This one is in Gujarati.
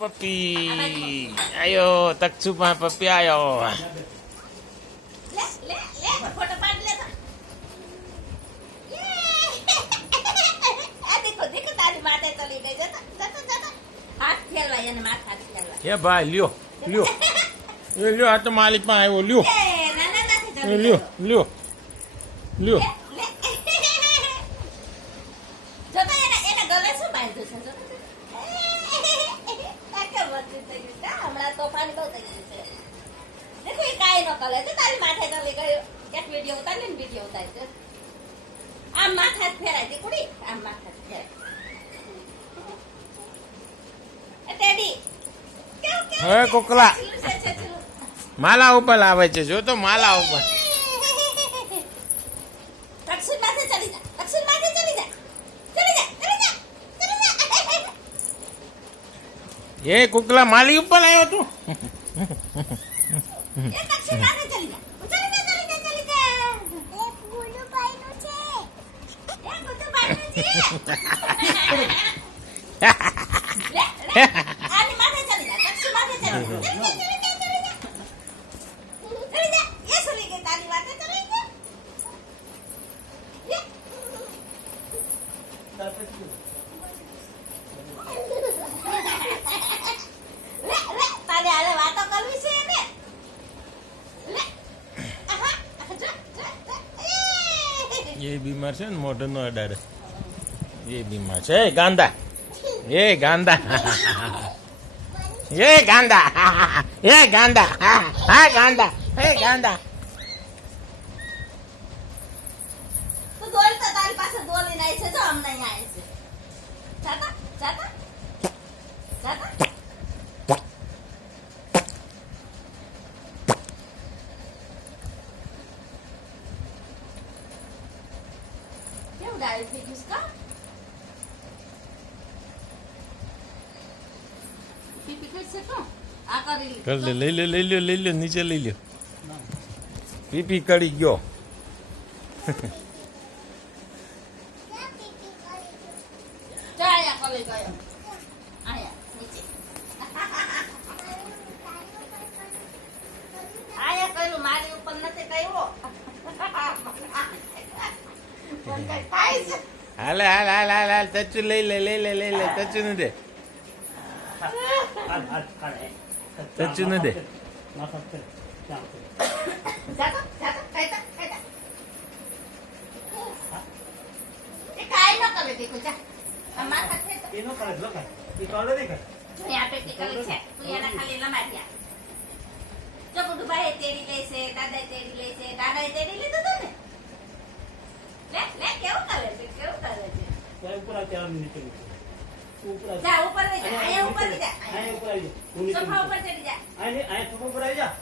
પપ્પી આયો તકસુમાં પપ્પી આયો ले फोटो पाड़ ले आ देखो देखो तारी माते चली गई जता जता जता हाथ खेलवा याने माथा हाथ खेलवा એ ભાઈ લ્યો લ્યો એ લ્યો આ તો માલિક માં આવ્યો લ્યો ए नाना नाथे એ चली લ્યો લ્યો લ્યો ले जता एना गले શું બાંધ્યું છે જતા આકે વચ્ચે થઈ ગયું હમણાં તોફાન બહુ થઈ ગયું છે देखो ये काई न करे तो तारी माथे चली गयो एक वीडियो उतार ने वीडियो उतार दे आ माथा फेराई दी कुड़ी आ माथा फेराई ए टेडी क्यों क्यों હવે કોકલા માલા ઉપર આવે છે જો તો માલા ઉપર दक्षिण माथे चली जा दक्षिण माथे चली जा चली जा चली जा चली जा એ કોકલા માલી ઉપર આવ્યો તું ये दक्षिण माथे चली जा चली जा चली जा चली जा एक गुडू भाई नो छे एक गुडू भाई नो छे ले ले आनी माथे चली जा दक्षिण माथे चली जा चली जा चली जा चली जा चली जा ये चली गई तारी माथे चली जा ये ले ले तारे आले वातो करवी છે ને ले आहा जा जा એ બીમાર છે ને મોઢો નો અડાડે એ બીમાર છે એ ગાંડા એ ગાંડા એ ગાંડા એ ગાંડા હા ગાંડા એ ગાંડા તો દોલ તો તારી પાસે દોલી નાઈ છે જો અમને અહીં આવે છે જાતા જાતા જાતા કેવું ડાયું થઈ ગયું કા પીપી કરશે તો આ કરી લી કર લે લઈ લ્યો નીચે લઈ લ્યો પીપી કરી ગયો ચાયા કરી ગયો આયા નીચે આયા કર્યું મારી ઉપર નથી કર્યો પણ કઈ થાય છે હાલે હાલ હાલ હાલ હાલ તચુ લઈ લે તચુ ને દે તચુ ને દે જાતો જાતો કાઈતા કાઈતા એ કાઈ ન કરે દેખો જા આ માથા છે તો એનો કરે જો કાઈ એ કરે દેખ યા પેટી કરી છે તું એના ખાલી લમાડ્યા જો ગુડુભાઈ તેડી લેશે દાદા તેડી લેશે દાદાએ તેડી લીધું તો ને લે લે કેવું કરે છે ત્યાં ઉપર આ ત્યાં નીચે ઉપર જા ઉપર લઈ જા આયા ઉપર લઈ જા આયા ઉપર આવી જા સોફા ઉપર ચડી જા આયા સોફા ઉપર આવી જા